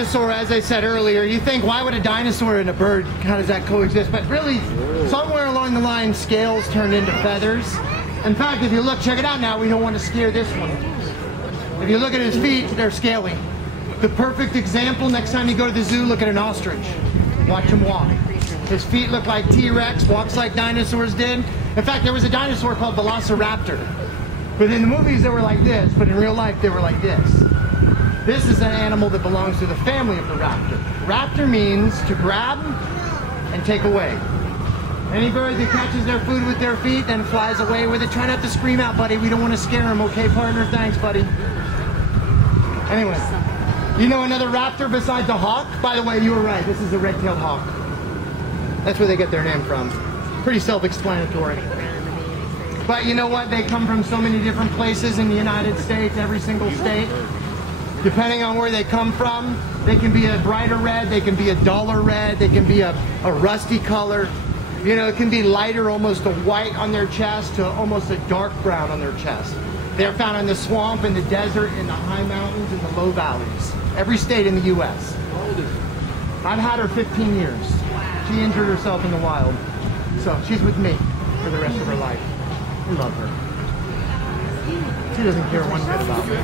Dinosaur, as I said earlier, you think, why would a dinosaur and a bird, how does that coexist? But really, somewhere along the line, scales turned into feathers. In fact, if you look, check it out now, we don't want to scare this one. If you look at his feet, they're scaly. The perfect example, next time you go to the zoo, look at an ostrich. Watch him walk. His feet look like T-Rex, walks like dinosaurs did. In fact, there was a dinosaur called Velociraptor. But in the movies, they were like this, but in real life, they were like this. This is an animal that belongs to the family of the raptor. Raptor means to grab and take away. Any bird that catches their food with their feet then flies away with it. Try not to scream out, buddy. We don't want to scare him, okay, partner? Thanks, buddy. Anyway, you know another raptor besides a hawk? By the way, you were right. This is a red-tailed hawk. That's where they get their name from. Pretty self-explanatory. But you know what? They come from so many different places in the United States, every single state. Depending on where they come from, they can be a brighter red, they can be a duller red, they can be a rusty color. You know, it can be lighter, almost a white on their chest, to almost a dark brown on their chest. They're found in the swamp, in the desert, in the high mountains, in the low valleys. Every state in the U.S. How old is she? I've had her 15 years. She injured herself in the wild. So she's with me for the rest of her life. We love her. She doesn't care one bit about me.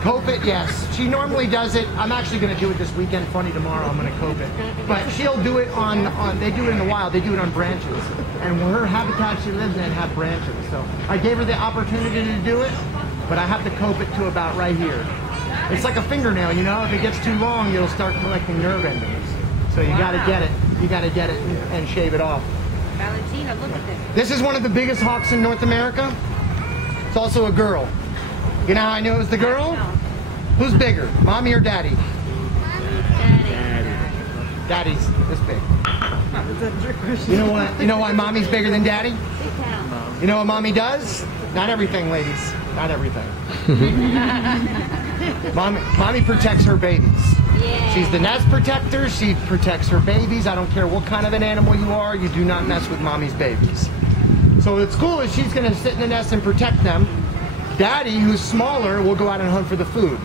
Cope it, yes. She normally does it. I'm actually going to do it this weekend. Funny, tomorrow I'm going to cope it. But she'll do it on, they do it in the wild. They do it on branches. And her habitat she lives in have branches. So I gave her the opportunity to do it, but I have to cope it to about right here. It's like a fingernail, you know? If it gets too long, it'll start collecting nerve endings. So you got to get it. You got to get it and shave it off. Valentina, look at this. This is one of the biggest hawks in North America. It's also a girl. You know how I knew it was the girl? Who's bigger, mommy or daddy? Daddy. Daddy's this big. You know what? You know why mommy's bigger than daddy? You know what mommy does? Not everything, ladies. Not everything. Mommy protects her babies. Yeah. She's the nest protector. She protects her babies. I don't care what kind of an animal you are. You do not mess with mommy's babies. So what's cool is she's going to sit in the nest and protect them. Daddy, who's smaller, will go out and hunt for the food.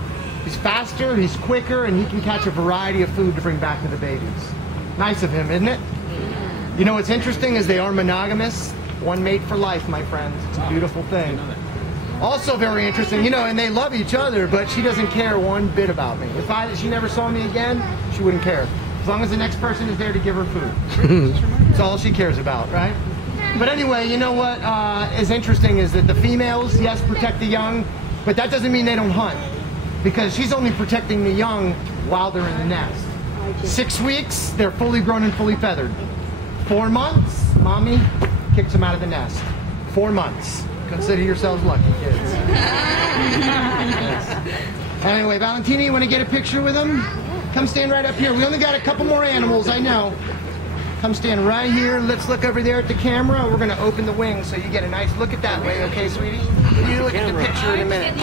He's faster, he's quicker, and he can catch a variety of food to bring back to the babies. Nice of him, isn't it? Yeah. You know what's interesting is they are monogamous. One mate for life, my friends. It's a beautiful thing. Also very interesting, you know, and they love each other, but she doesn't care one bit about me. If she never saw me again, she wouldn't care. As long as the next person is there to give her food. That's all she cares about, right? But anyway, you know what is interesting is that the females, yes, protect the young, but that doesn't mean they don't hunt. Because she's only protecting the young while they're in the nest. 6 weeks, they're fully grown and fully feathered. 4 months, mommy kicks them out of the nest. 4 months. Consider yourselves lucky, kids. Yes. Anyway, Valentina, you want to get a picture with them? Come stand right up here. We only got a couple more animals, I know. Come stand right here. Let's look over there at the camera. We're going to open the wings so you get a nice look at that way, okay, sweetie? You look at the picture in a minute.